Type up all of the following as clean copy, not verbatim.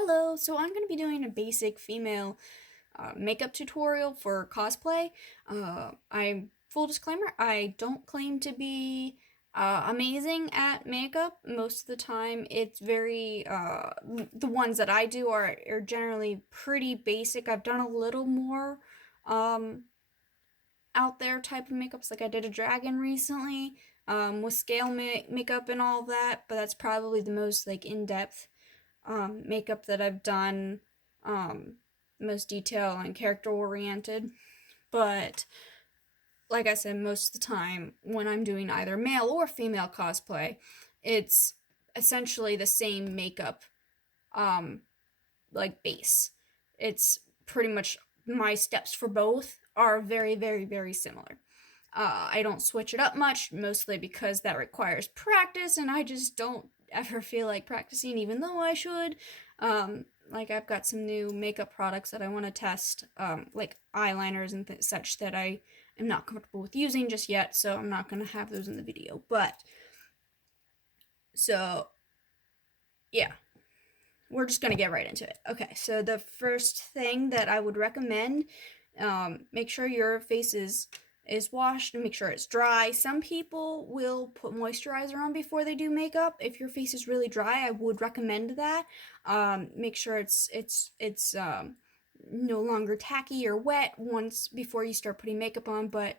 Hello, so I'm going to be doing a basic female makeup tutorial for cosplay. Full disclaimer, I don't claim to be amazing at makeup. Most of the time, it's the ones that I do are generally pretty basic. I've done a little more um, out there type of makeups, like I did a dragon recently with scale makeup and all that, but that's probably the most like in-depth makeup that I've done, um, most detail and character oriented. But like I said, most of the time when I'm doing either male or female cosplay, it's essentially the same makeup, um, like base. It's pretty much my steps for both are very, very, very similar. I don't switch it up much, mostly because that requires practice, and I just don't ever feel like practicing, even though I should. Like I've got some new makeup products that I want to test, like eyeliners and such that I am not comfortable with using just yet, so I'm not gonna have those in the video. But so yeah, we're just gonna get right into it. Okay, so the first thing that I would recommend, make sure your face is washed and make sure it's dry. Some people will put moisturizer on before they do makeup. If your face is really dry, I would recommend that. Make sure it's no longer tacky or wet once before you start putting makeup on, but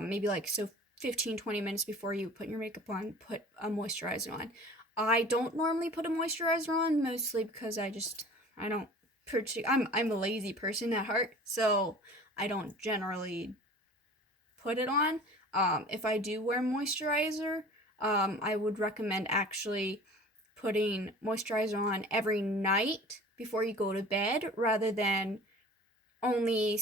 maybe like 15-20 minutes before you put your makeup on, put a moisturizer on. I don't normally put a moisturizer on, mostly because I don't I'm a lazy person at heart, so I don't generally put it on. If I do wear moisturizer, I would recommend actually putting moisturizer on every night before you go to bed rather than only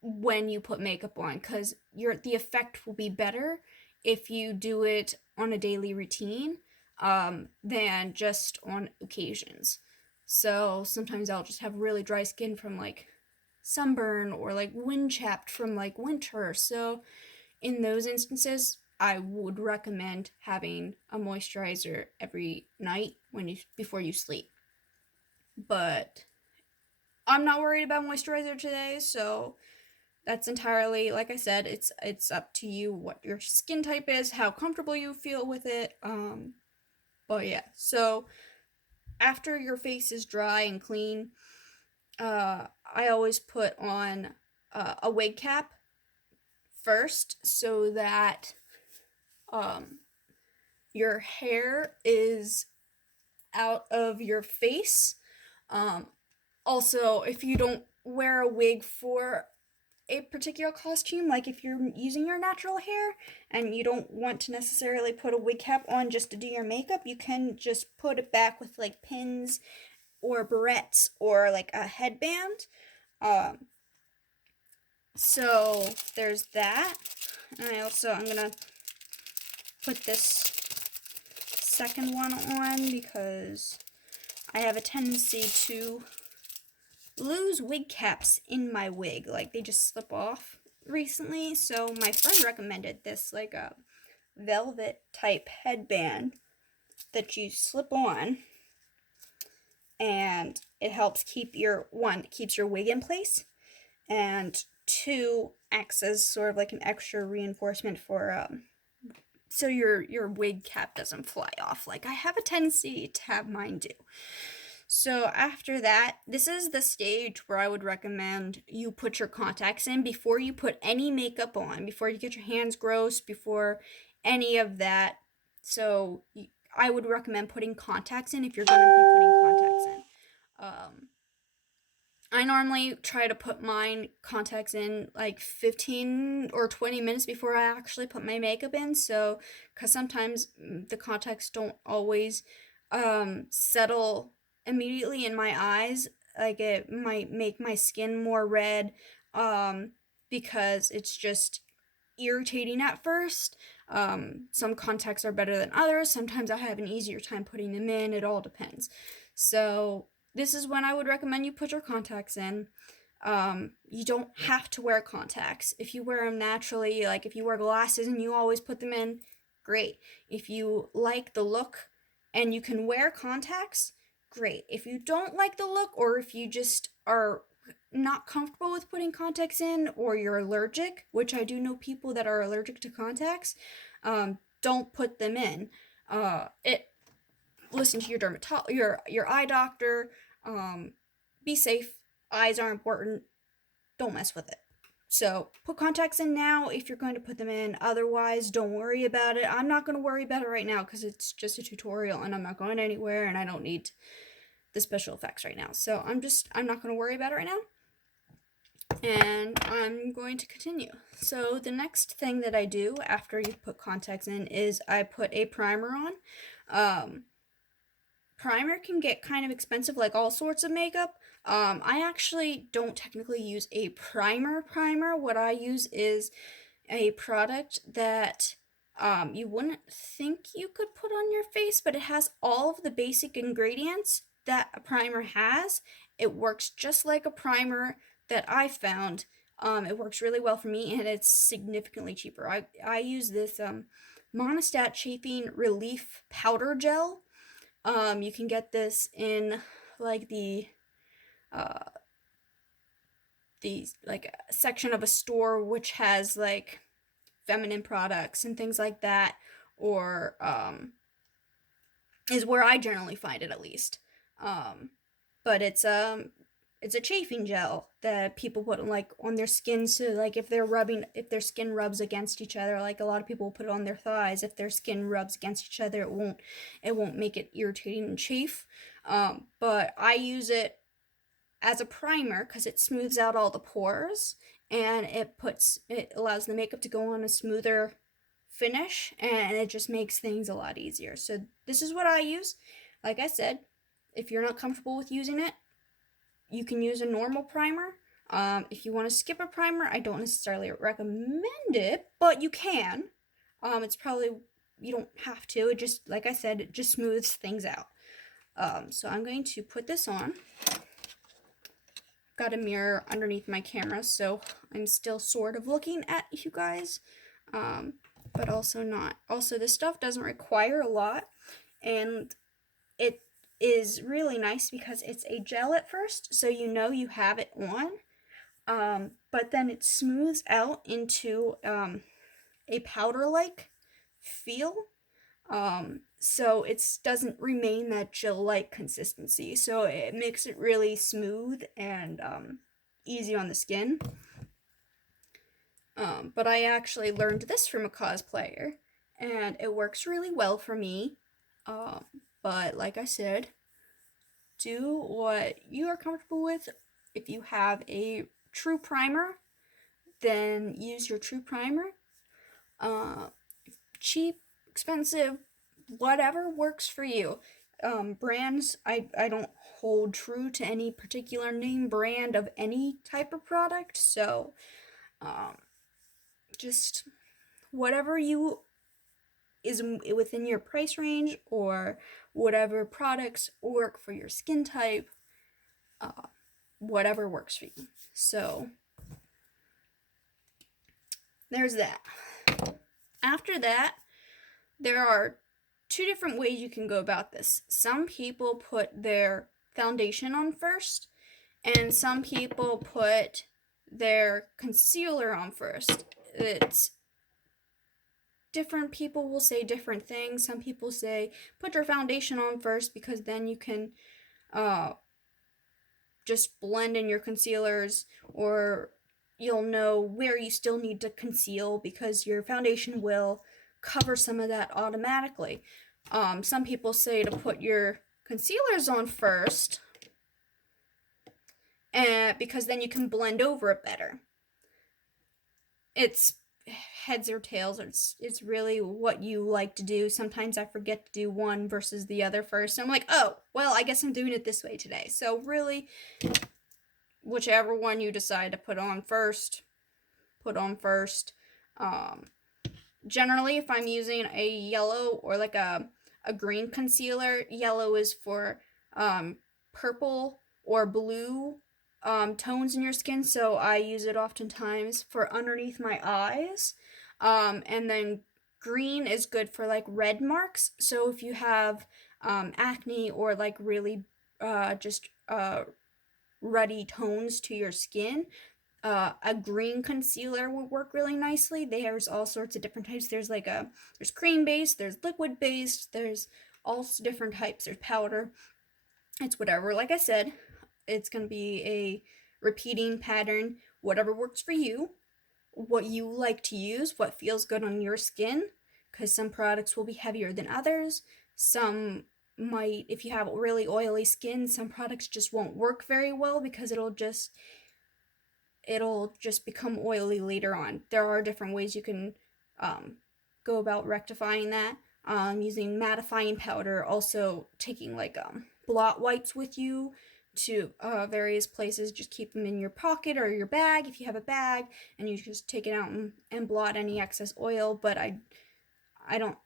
when you put makeup on, because the effect will be better if you do it on a daily routine than just on occasions. So sometimes I'll just have really dry skin from like sunburn or like wind chapped from like winter. So in those instances, I would recommend having a moisturizer every night before you sleep. But I'm not worried about moisturizer today, so that's entirely, like I said, it's up to you what your skin type is, how comfortable you feel with it. But yeah, so after your face is dry and clean, I always put on a wig cap first so that um, your hair is out of your face. Um, Also, if you don't wear a wig for a particular costume, like if you're using your natural hair and you don't want to necessarily put a wig cap on just to do your makeup, you can just put it back with like pins or barrettes or like a headband. Um, so there's that. And I'm gonna put this second one on because I have a tendency to lose wig caps in my wig. Like they just slip off recently. So my friend recommended this like a velvet type headband that you slip on, and it helps keeps your wig in place, and two, acts as sort of like an extra reinforcement for so your wig cap doesn't fly off like I have a tendency to have mine do. So after that, this is the stage where I would recommend you put your contacts in before you put any makeup on, before you get your hands gross, before any of that. So I would recommend putting contacts in if you're going to be putting contacts in. I normally try to put mine contacts in like 15 or 20 minutes before I actually put my makeup in. So, because sometimes the contacts don't always settle immediately in my eyes. Like it might make my skin more red because it's just irritating at first. Some contacts are better than others. Sometimes I have an easier time putting them in. It all depends. So this is when I would recommend you put your contacts in. You don't have to wear contacts. If you wear them naturally, like if you wear glasses and you always put them in, great. If you like the look and you can wear contacts, great. If you don't like the look, or if you just are not comfortable with putting contacts in, or you're allergic, which I do know people that are allergic to contacts, don't put them in. It Listen to your your eye doctor. Be safe. Eyes are important. Don't mess with it. So put contacts in now if you're going to put them in. Otherwise, don't worry about it. I'm not going to worry about it right now because it's just a tutorial and I'm not going anywhere and I don't need the special effects right now. So I'm not going to worry about it right now. And I'm going to continue. So the next thing that I do after you put contacts in is I put a primer on. Primer can get kind of expensive, like all sorts of makeup. I actually don't technically use a primer. What I use is a product that you wouldn't think you could put on your face, but it has all of the basic ingredients that a primer has. It works just like a primer that I found. It works really well for me, and it's significantly cheaper. I use this Monostat Chafing Relief Powder Gel. You can get this in like uh, the like section of a store which has like feminine products and things like that, or is where I generally find it at least. But it's a chafing gel that people put like on their skin, so like if their skin rubs against each other, like a lot of people put it on their thighs. If their skin rubs against each other, it won't make it irritating and chafe. But I use it as a primer because it smooths out all the pores, and it allows the makeup to go on a smoother finish, and it just makes things a lot easier. So this is what I use. Like I said, if you're not comfortable with using it, you can use a normal primer. If you want to skip a primer, I don't necessarily recommend it, but you can. It's probably, you don't have to. It just, like I said, it just smooths things out. So I'm going to put this on. Got a mirror underneath my camera, so I'm still sort of looking at you guys, but also not. Also, this stuff doesn't require a lot, and it is really nice because it's a gel at first, so you know you have it on, but then it smooths out into a powder-like feel. So it doesn't remain that gel-like consistency. So it makes it really smooth and easy on the skin. But I actually learned this from a cosplayer, and it works really well for me. But like I said, do what you are comfortable with. If you have a true primer, then use your true primer. Cheap, expensive, whatever works for you. Brands, I don't hold true to any particular name brand of any type of product, so just whatever you is within your price range, or whatever products work for your skin type, whatever works for you. So there's that. After that, there are two different ways you can go about this. Some people put their foundation on first, and some people put their concealer on first. It's different people will say different things. Some people say put your foundation on first because then you can just blend in your concealers, or you'll know where you still need to conceal because your foundation will cover some of that automatically. Some people say to put your concealers on first, and because then you can blend over it better. It's heads or tails. It's really what you like to do. Sometimes I forget to do one versus the other first, and I'm like, oh, well, I guess I'm doing it this way today. So really, whichever one you decide to put on first, put on first. Generally, if I'm using a yellow or like a green concealer, yellow is for purple or blue tones in your skin, so I use it oftentimes for underneath my eyes. And then green is good for like red marks. So if you have acne or like really just ruddy tones to your skin. A green concealer will work really nicely. There's all sorts of different types. There's cream based, there's liquid based, there's all different types. There's powder. It's whatever. Like I said, it's gonna be a repeating pattern. Whatever works for you, what you like to use, what feels good on your skin. Because some products will be heavier than others. Some might, if you have really oily skin, some products just won't work very well because it'll just become oily later on. There are different ways you can um, go about rectifying that. Using mattifying powder, also taking like blot wipes with you to various places. Just keep them in your pocket or your bag if you have a bag, and you just take it out and blot any excess oil. But I don't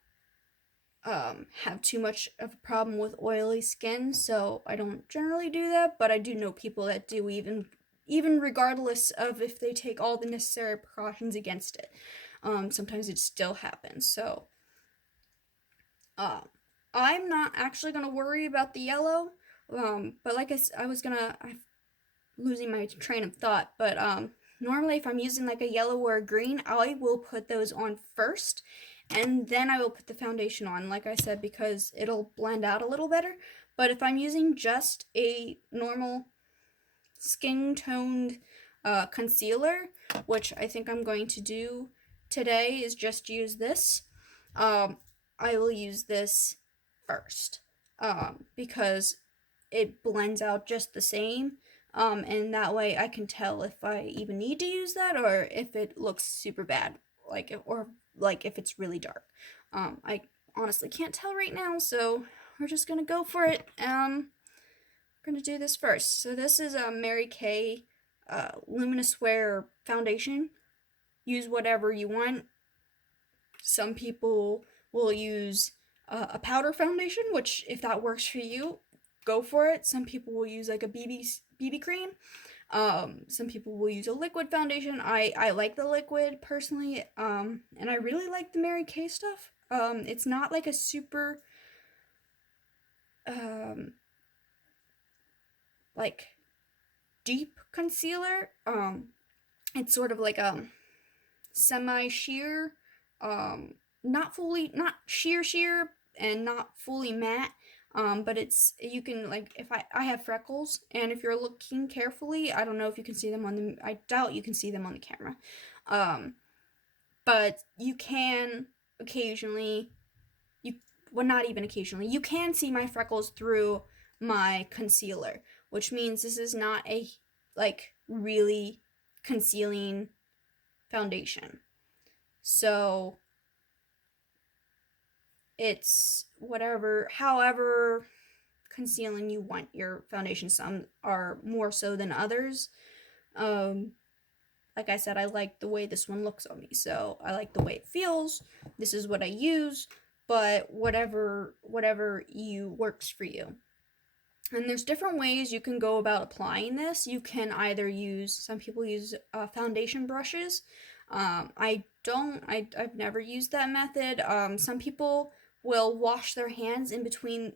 have too much of a problem with oily skin, so I don't generally do that. But I do know people that do, even regardless of if they take all the necessary precautions against it. Sometimes it still happens. So uh, I'm not actually gonna worry about the yellow. But like I was gonna, I'm losing my train of thought. But normally if I'm using like a yellow or a green, I will put those on first, and then I will put the foundation on. Like I said, because it'll blend out a little better. But if I'm using just a normal skin toned concealer, which I think I'm going to do today, is just use this. I will use this first because it blends out just the same. And that way I can tell if I even need to use that or if it looks super bad, like if it's really dark. I honestly can't tell right now, so we're just gonna go for it. We're gonna do this first. So this is a Mary Kay Luminous Wear foundation. Use whatever you want. Some people will use a powder foundation, which if that works for you, go for it. Some people will use like a BB cream. Some people will use a liquid foundation. I like the liquid personally, and I really like the Mary Kay stuff. It's not like a super um, like deep concealer. It's sort of like semi-sheer, not sheer, and not fully matte. But it's, you can, like, if I have freckles, and if you're looking carefully, I don't know if you can see them I doubt you can see them on the camera. But you can occasionally, well, not even occasionally, you can see my freckles through my concealer, which means this is not a, like, really concealing foundation. So it's however concealing you want your foundation. Some are more so than others. Like I said, I like the way this one looks on me, so I like the way it feels. This is what I use, but whatever you works for you. And there's different ways you can go about applying this. You can either use, some people use foundation brushes. I don't, I've never used that method. Some people will wash their hands in between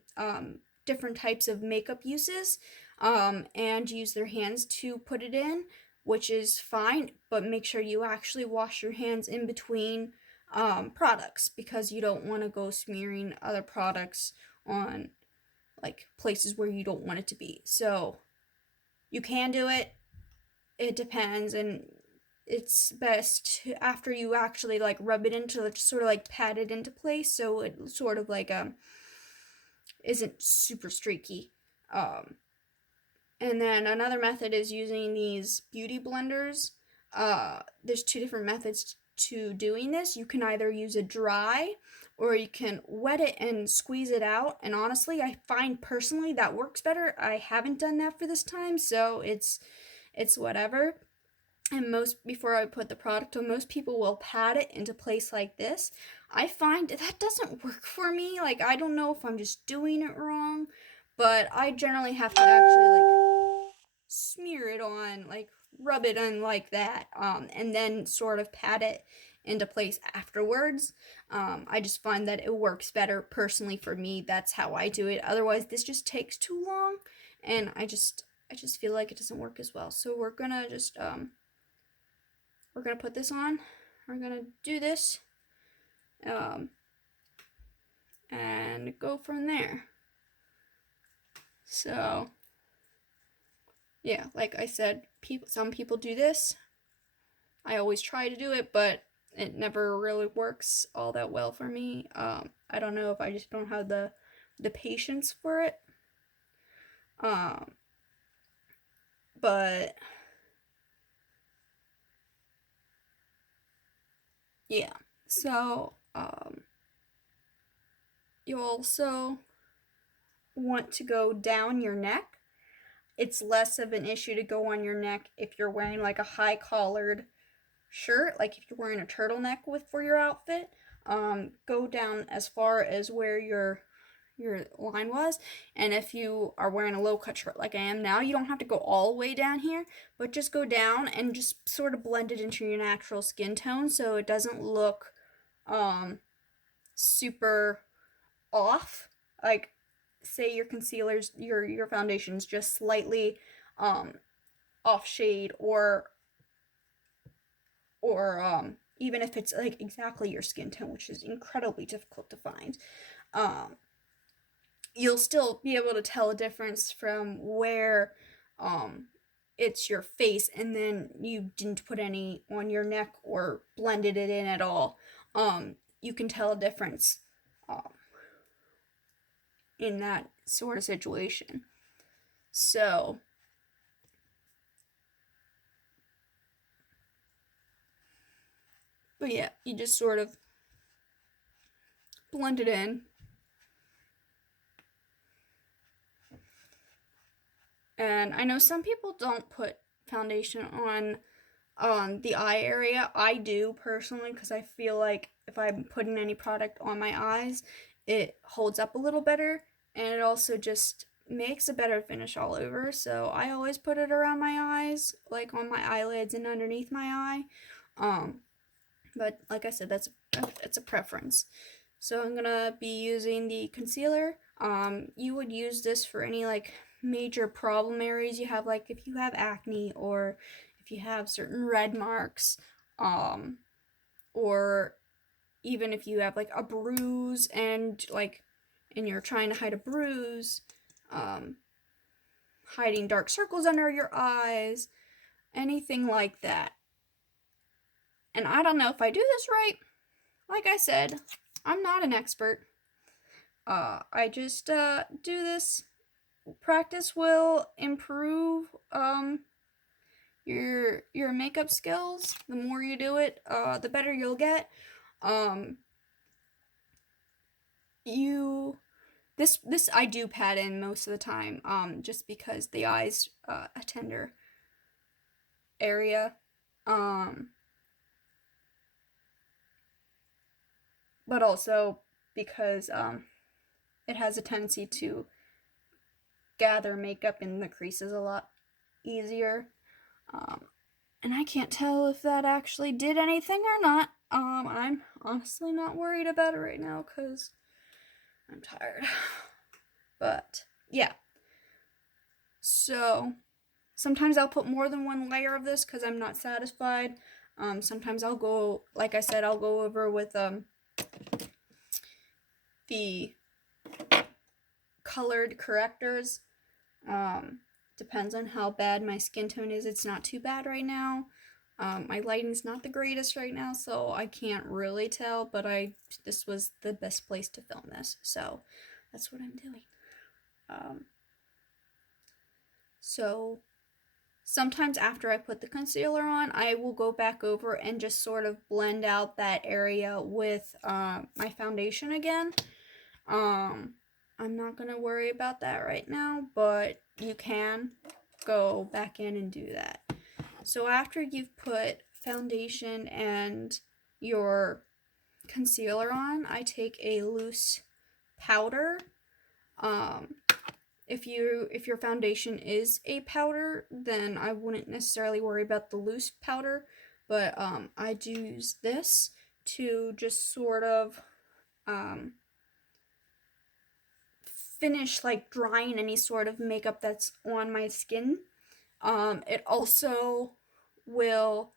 different types of makeup uses and use their hands to put it in, which is fine, but make sure you actually wash your hands in between products, because you don't want to go smearing other products on like places where you don't want it to be. So you can do it. It depends, and it's best after you actually like rub it into, like, sort of like pat it into place, so it sort of like isn't super streaky. And then another method is using these beauty blenders. There's two different methods to doing this. You can either use a dry, or you can wet it and squeeze it out. And honestly, I find personally that works better. I haven't done that for this time, so it's whatever. And before I put the product on, most people will pat it into place like this. I find that doesn't work for me. Like, I don't know if I'm just doing it wrong, but I generally have to actually like smear it on, like rub it on like that, and then sort of pat it into place afterwards. I just find that it works better personally for me. That's how I do it. Otherwise, this just takes too long, and I just feel like it doesn't work as well. So we're gonna just we're gonna put this on. We're gonna do this, and go from there. So yeah, like I said, some people do this. I always try to do it, but it never really works all that well for me. I don't know if I just don't have the patience for it. Um, but yeah, so you also want to go down your neck. It's less of an issue to go on your neck if you're wearing like a high collared shirt, like if you're wearing a turtleneck with for your outfit. Go down as far as where your line was, and if you are wearing a low cut shirt like I am now, you don't have to go all the way down here, but just go down and just sort of blend it into your natural skin tone so it doesn't look super off. Like say your concealer's your foundation's just slightly off shade, or even if it's like exactly your skin tone, which is incredibly difficult to find, you'll still be able to tell a difference from where um it's your face and then you didn't put any on your neck or blended it in at all. You can tell a difference um, in that sort of situation. So but yeah, you just sort of blend it in. And I know some people don't put foundation on the eye area. I do personally because I feel like if I'm putting any product on my eyes, it holds up a little better and it also just makes a better finish all over. So I always put it around my eyes, like on my eyelids and underneath my eye. But like I said, it's a preference. So I'm gonna be using the concealer. You would use this for any like major problem areas you have, like if you have acne or if you have certain red marks, or even if you have like a bruise and you're trying to hide a bruise, hiding dark circles under your eyes, anything like that. And I don't know if I do this right. Like I said, I'm not an expert. I just do this. Practice will improve your makeup skills. The more you do it, the better you'll get. Um, you this I do pat in most of the time. Just because the eyes a tender area. Um, but also because it has a tendency to gather makeup in the creases a lot easier. Um, and I can't tell if that actually did anything or not. I'm honestly not worried about it right now because I'm tired. But yeah. So sometimes I'll put more than one layer of this because I'm not satisfied. Sometimes I'll go, like I said, I'll go over with the colored correctors. Depends on how bad my skin tone is. It's not too bad right now. My lighting's not the greatest right now, so I can't really tell, but this was the best place to film this, so that's what I'm doing. So sometimes after I put the concealer on, I will go back over and just sort of blend out that area with my foundation again. I'm not going to worry about that right now, but you can go back in and do that. So after you've put foundation and your concealer on, I take a loose powder. If your foundation is a powder, then I wouldn't necessarily worry about the loose powder, but I use this to just sort of finish like drying any sort of makeup that's on my skin. It also will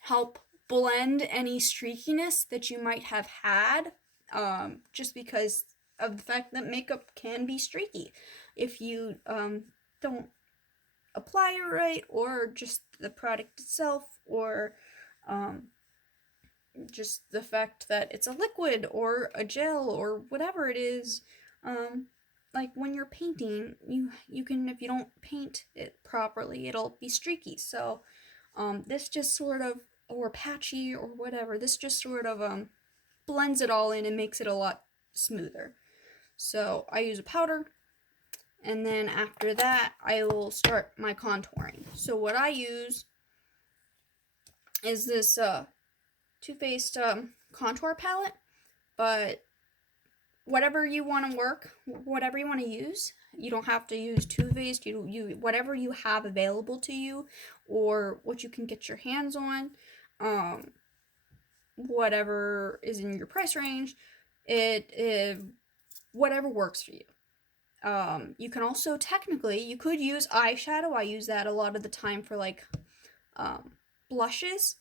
help blend any streakiness that you might have had, just because of the fact that makeup can be streaky if you don't apply it right, or just the product itself, or um, just the fact that it's a liquid or a gel or whatever it is. Um, like when you're painting, you can, if you don't paint it properly, it'll be streaky. So this just sort of, or patchy or whatever, this just sort of blends it all in and makes it a lot smoother. So I use a powder, and then after that I will start my contouring. So what I use is this Too Faced contour palette, but whatever you want to work, whatever you want to use. You don't have to use Too Faced. You whatever you have available to you, or what you can get your hands on, whatever is in your price range. It whatever works for you. You can also technically, you could use eyeshadow. I use that a lot of the time for like blushes.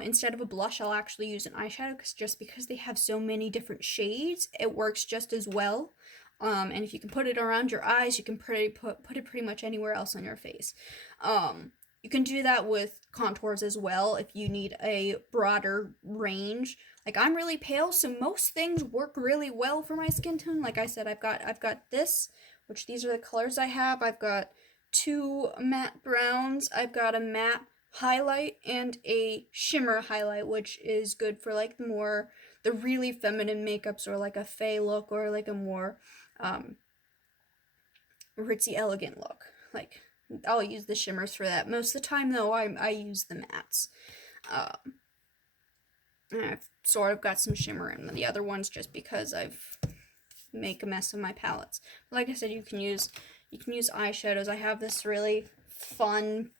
Instead of a blush, I'll actually use an eyeshadow, just because they have so many different shades, it works just as well. And if you can put it around your eyes, you can put it pretty much anywhere else on your face. You can do that with contours as well if you need a broader range. Like, I'm really pale, so most things work really well for my skin tone. Like I said, I've got this, which these are the colors I have. I've got 2 matte browns. I've got a matte highlight and a shimmer highlight, which is good for like the really feminine makeups, or like a fey look, or like a more ritzy elegant look. Like, I'll use the shimmers for that. Most of the time though, I use the mattes. I've sort of got some shimmer in the other ones, just because I've make a mess of my palettes. But like I said, you can use eyeshadows. I have this really fun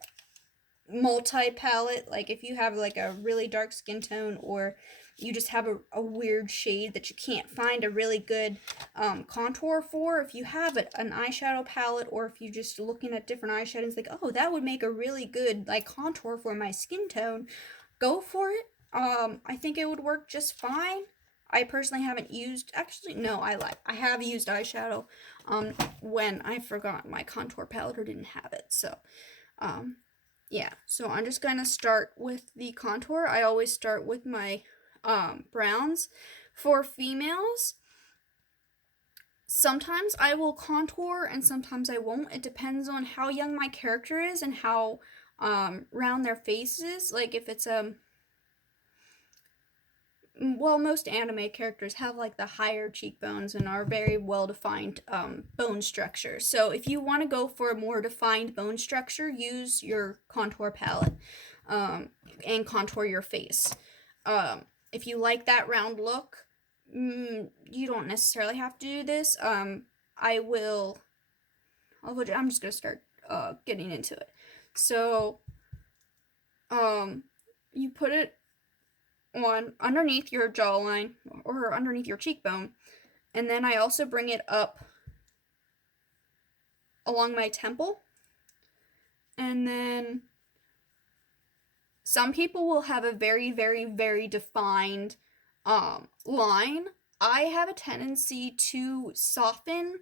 multi-palette. Like, if you have like a really dark skin tone, or you just have a weird shade that you can't find a really good contour for, if you have an eyeshadow palette, or if you're just looking at different eyeshadows, like, oh, that would make a really good like contour for my skin tone, go for it. I think it would work just fine. I personally haven't used, actually, no, I lied. I have used eyeshadow when I forgot my contour palette or didn't have it. So, yeah. So I'm just going to start with the contour. I always start with my browns. For females, sometimes I will contour and sometimes I won't. It depends on how young my character is and how round their face is. Like, if it's well, most anime characters have like the higher cheekbones and are very well defined bone structure. So if you want to go for a more defined bone structure, use your contour palette and contour your face. If you like that round look, you don't necessarily have to do this. I'm just gonna start getting into it. So you put it on underneath your jawline, or underneath your cheekbone, and then I also bring it up along my temple. And then some people will have a very, very, very defined line. I have a tendency to soften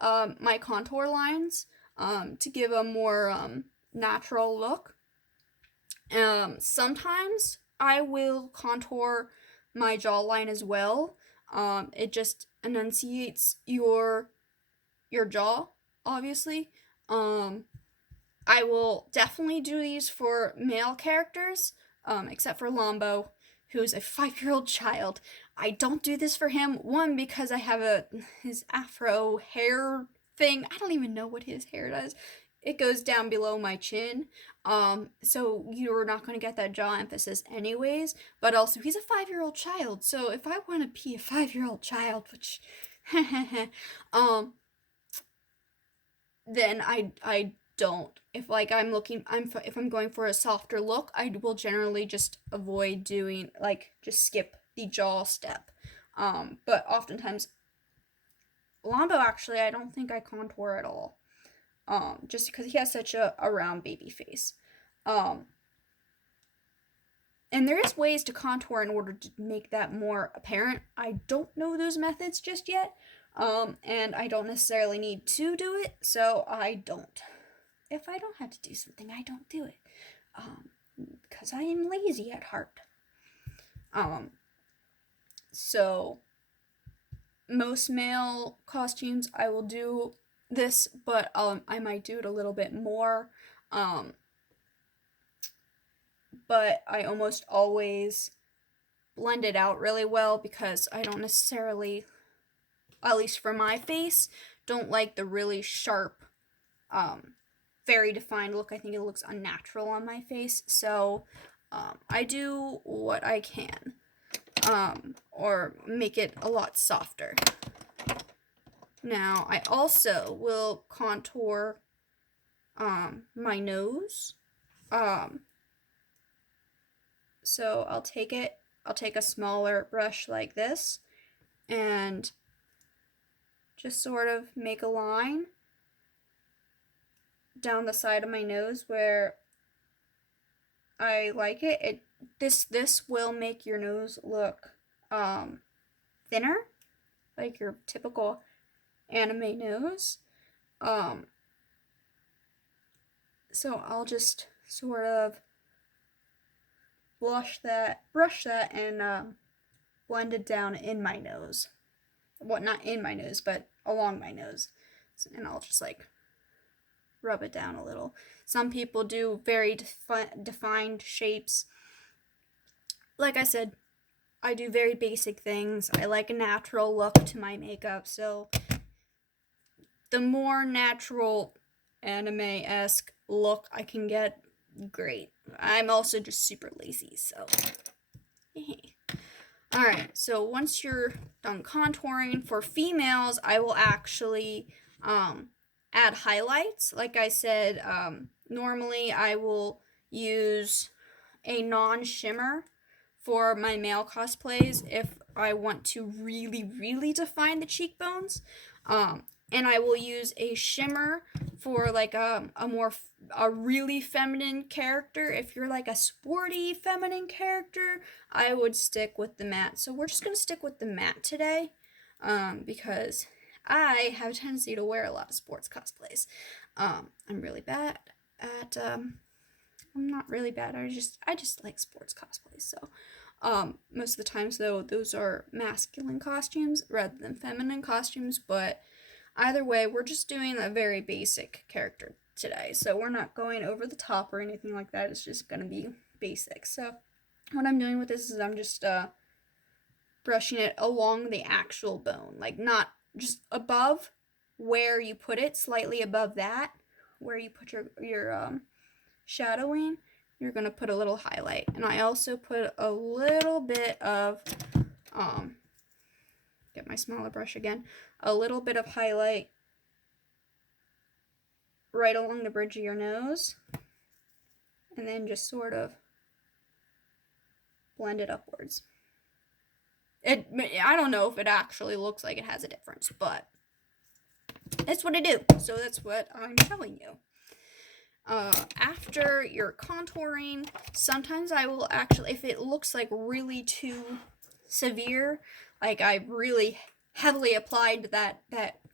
my contour lines to give a more natural look. Sometimes I will contour my jawline as well. It just enunciates your jaw, obviously. I will definitely do these for male characters, except for Lombo, who's a 5-year-old child. I don't do this for him. One, because I have his afro hair thing. I don't even know what his hair does. It goes down below my chin. So you're not going to get that jaw emphasis anyways. But also, he's a 5-year-old child. So if I want to be a 5-year-old child, which, then I don't. If like if I'm going for a softer look, I will generally just avoid doing, like, just skip the jaw step. But oftentimes, Lambo, actually, I don't think I contour at all. Just because he has such a round baby face. Um, and there is ways to contour in order to make that more apparent. I don't know those methods just yet. And I don't necessarily need to do it, so I don't. If I don't have to do something, I don't do it. Because I am lazy at heart. So most male costumes I will do this, but I might do it a little bit more. But I almost always blend it out really well because I don't necessarily, at least for my face, don't like the really sharp, very defined look. I think it looks unnatural on my face. So I do what I can, or make it a lot softer. Now I also will contour my nose. So I'll take a smaller brush like this and just sort of make a line down the side of my nose where I like it. This will make your nose look thinner, like your typical anime nose. So I'll just sort of brush that, and blend it down in my nose. Well, not in my nose, but along my nose. And I'll just like rub it down a little. Some people do very defined shapes. Like I said, I do very basic things. I like a natural look to my makeup, so the more natural anime-esque look I can get, great. I'm also just super lazy, so Alright, so once you're done contouring, for females, I will actually add highlights. Like I said, normally I will use a non-shimmer for my male cosplays if I want to really, really define the cheekbones. And I will use a shimmer for like a really feminine character. If you're like a sporty feminine character, I would stick with the matte. So we're just gonna stick with the matte today, because I have a tendency to wear a lot of sports cosplays. I'm really bad at I'm not really bad. I just like sports cosplays. So most of the times though, those are masculine costumes rather than feminine costumes, but either way, we're just doing a very basic character today. So we're not going over the top or anything like that. It's just going to be basic. So what I'm doing with this is I'm just brushing it along the actual bone. Like not just above where you put it, slightly above that, where you put your shadowing. You're going to put a little highlight. And I also put a little bit of get my smaller brush again, a little bit of highlight right along the bridge of your nose, and then just sort of blend it upwards. I don't know if it actually looks like it has a difference, but that's what I do, so that's what I'm telling you. After you're contouring, sometimes I will actually, if it looks like really too severe, like I really heavily applied that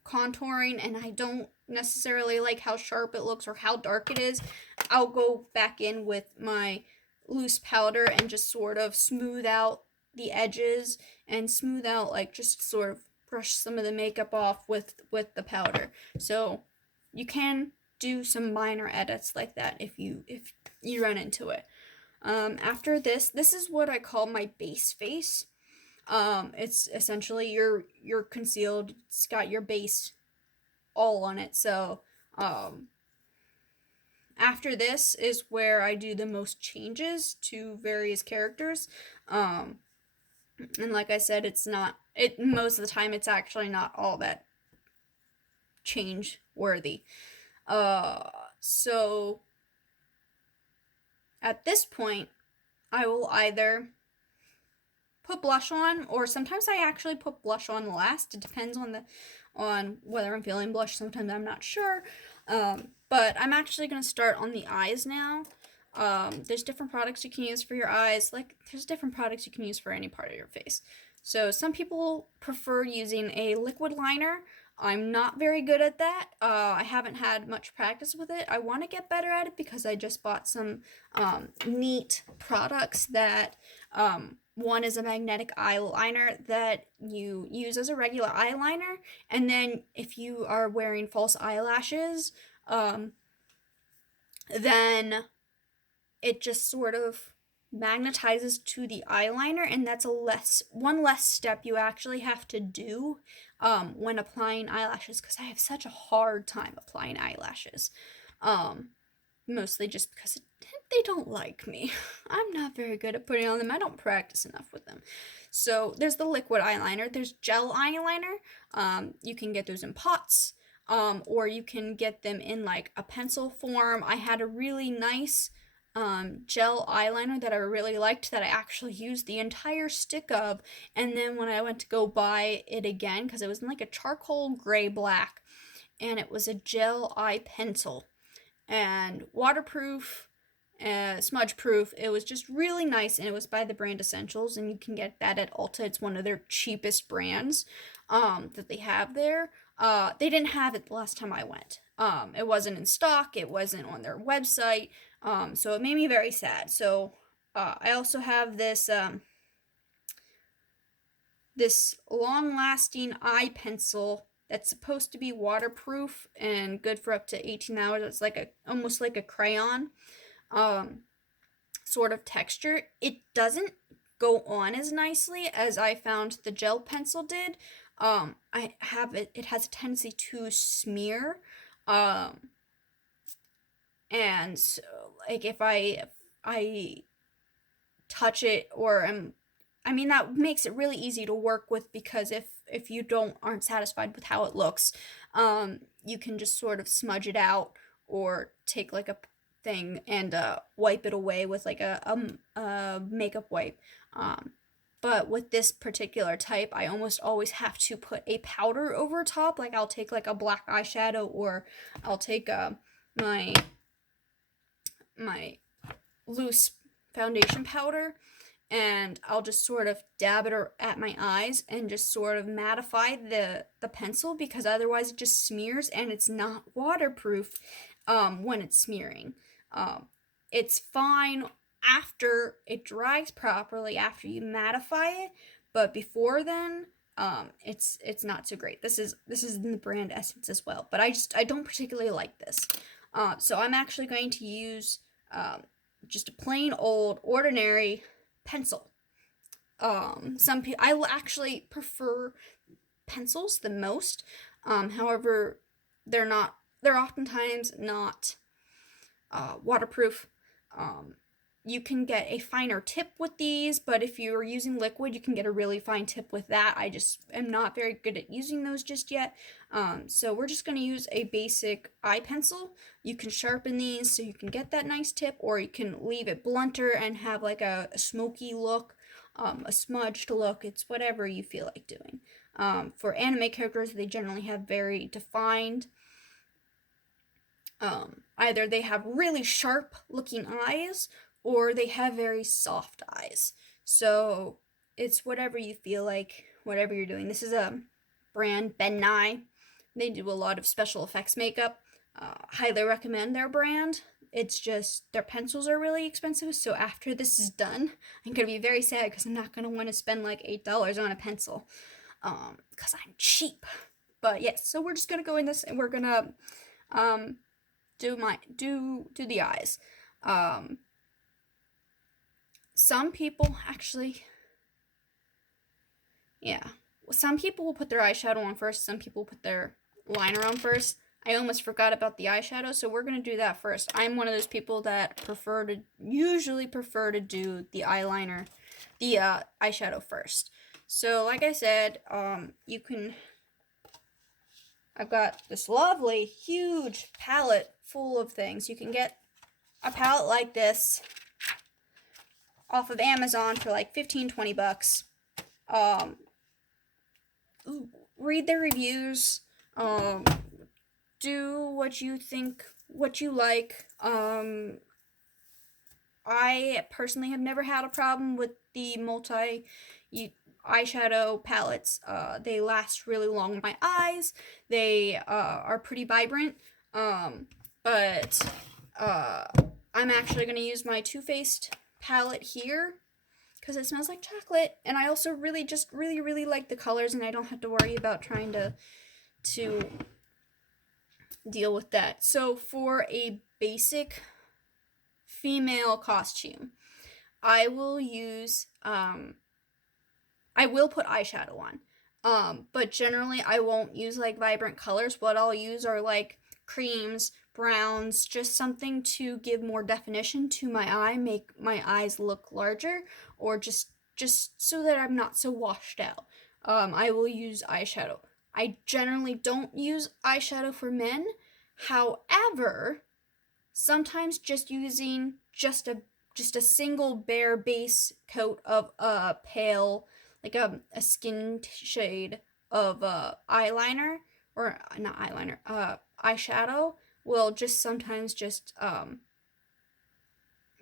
contouring and I don't necessarily like how sharp it looks or how dark it is, I'll go back in with my loose powder and just sort of smooth out the edges and smooth out, like just sort of brush some of the makeup off with the powder. So you can do some minor edits like that if you run into it. After this is what I call my base face. It's essentially your concealed. It's got your base all on it. So after this is where I do the most changes to various characters. And like I said, most of the time it's actually not all that change worthy. So at this point, I will either put blush on, or sometimes I actually put blush on last. It depends on whether I'm feeling blush. Sometimes I'm not sure. But I'm actually going to start on the eyes now. There's different products you can use for your eyes. Like, there's different products you can use for any part of your face. So some people prefer using a liquid liner. I'm not very good at that. I haven't had much practice with it. I want to get better at it because I just bought some neat products that one is a magnetic eyeliner that you use as a regular eyeliner, and then if you are wearing false eyelashes, then it just sort of magnetizes to the eyeliner, and that's one less step you actually have to do when applying eyelashes, because I have such a hard time applying eyelashes. Mostly just because they don't like me. I'm not very good at putting on them. I don't practice enough with them. So there's the liquid eyeliner. There's gel eyeliner. You can get those in pots, or you can get them in like a pencil form. I had a really nice gel eyeliner that I really liked that I actually used the entire stick of, and then when I went to go buy it again, because it was in like a charcoal gray black, and it was a gel eye pencil and waterproof, smudge proof. It was just really nice, and it was by the brand Essentials, and you can get that at Ulta. It's one of their cheapest brands that they have there. They didn't have it the last time I went. It wasn't in stock. It wasn't on their website. So it made me very sad. So I also have this long-lasting eye pencil that's supposed to be waterproof and good for up to 18 hours. It's like almost like a crayon sort of texture. It doesn't go on as nicely as I found the gel pencil did. It has a tendency to smear. And so, like, if I touch it, that makes it really easy to work with, because if you aren't satisfied with how it looks, you can just sort of smudge it out, or take like a thing and wipe it away with like a makeup wipe. But with this particular type, I almost always have to put a powder over top. Like, I'll take like a black eyeshadow, or I'll take my loose foundation powder, and I'll just sort of dab it at my eyes and just sort of mattify the pencil, because otherwise it just smears, and it's not waterproof when it's smearing. It's fine after it dries properly, after you mattify it, but before then, it's not so great. This is in the brand Essence as well, but I don't particularly like this. So I'm actually going to use just a plain old ordinary pencil. I actually prefer pencils the most. However, they're oftentimes not waterproof. You can get a finer tip with these, but if you're using liquid, you can get a really fine tip with that. I just am not very good at using those just yet. So we're just going to use a basic eye pencil. You can sharpen these so you can get that nice tip, or you can leave it blunter and have like a smoky look, a smudged look. It's whatever you feel like doing. For anime characters, they generally have very defined, either they have really sharp looking eyes, or they have very soft eyes. So it's whatever you feel like, whatever you're doing. This is a brand, Ben Nye. They do a lot of special effects makeup. Highly recommend their brand. It's just their pencils are really expensive, so after this is done, I'm gonna be very sad because I'm not gonna want to spend like $8 on a pencil, because I'm cheap. But yes, so we're just gonna go in this, and we're gonna do the eyes. Some people actually, yeah, some people will put their eyeshadow on first. Some people put their liner on first. I almost forgot about the eyeshadow, so we're gonna do that first. I'm one of those people that usually prefer to do the eyeliner, the eyeshadow first. So like I said, I've got this lovely, huge palette full of things. You can get a palette like this off of Amazon for like $15-20. read the reviews. Um, do what you think, what you like. I personally have never had a problem with the multi eyeshadow palettes. They last really long on my eyes. They are pretty vibrant. But uh, I'm actually going to use my Too Faced palette here because it smells like chocolate, and I also really like the colors, and I don't have to worry about trying to deal with that. So for a basic female costume, I will use I will put eyeshadow on. But generally I won't use like vibrant colors. What I'll use are like creams, browns, just something to give more definition to my eye, make my eyes look larger, or just so that I'm not so washed out. I will use eyeshadow. I generally don't use eyeshadow for men. However, sometimes just using just a single bare base coat of a pale, like a skin shade of eyeliner, or not eyeliner, eyeshadow, will just sometimes just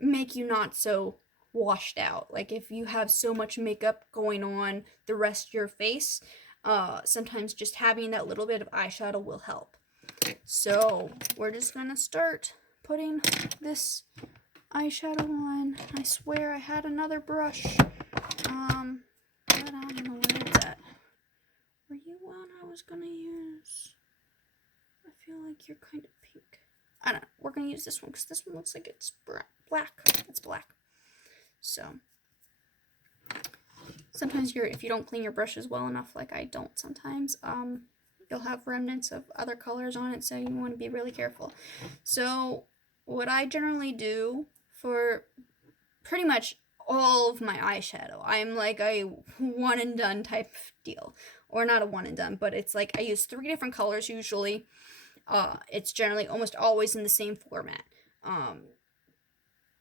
make you not so washed out. Like if you have so much makeup going on the rest of your face, sometimes just having that little bit of eyeshadow will help. So we're just gonna start putting this eyeshadow on. I swear I had another brush. But I don't know where it's at. Were you one I was gonna use? I feel like you're kind of pink. I don't know. We're gonna use this one because this one looks like it's black. It's black. So sometimes if you don't clean your brushes well enough, like I don't sometimes, you'll have remnants of other colors on it, so you want to be really careful. So what I generally do for pretty much all of my eyeshadow, I'm like a one and done type of deal. Or not a one and done, but it's like I use 3 different colors usually. It's generally almost always in the same format.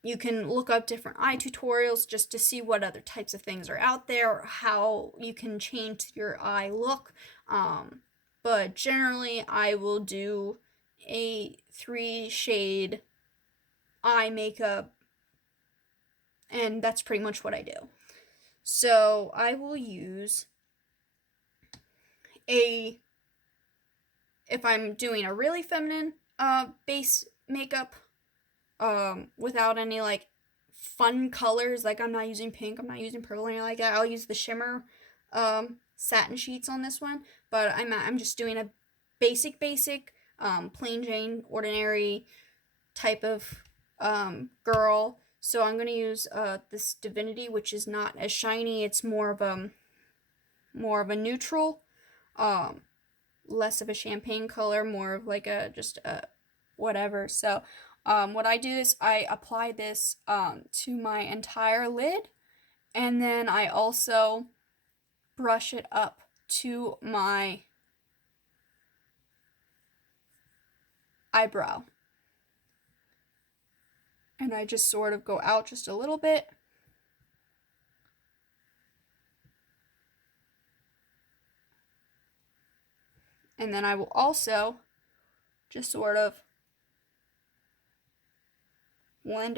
You can look up different eye tutorials just to see what other types of things are out there, or how you can change your eye look. But generally, I will do a 3-shade eye makeup, and that's pretty much what I do. So I will use if I'm doing a really feminine base makeup, without any like fun colors, like I'm not using pink, I'm not using purple, or anything like that. I'll use the shimmer satin sheets on this one, but I'm just doing a basic plain Jane ordinary type of girl. So I'm gonna use this Divinity, which is not as shiny. It's more of a neutral, less of a champagne color, more of like a just a whatever. So what I do is I apply this to my entire lid, and then I also brush it up to my eyebrow. And I just sort of go out just a little bit. And then I will also just sort of blend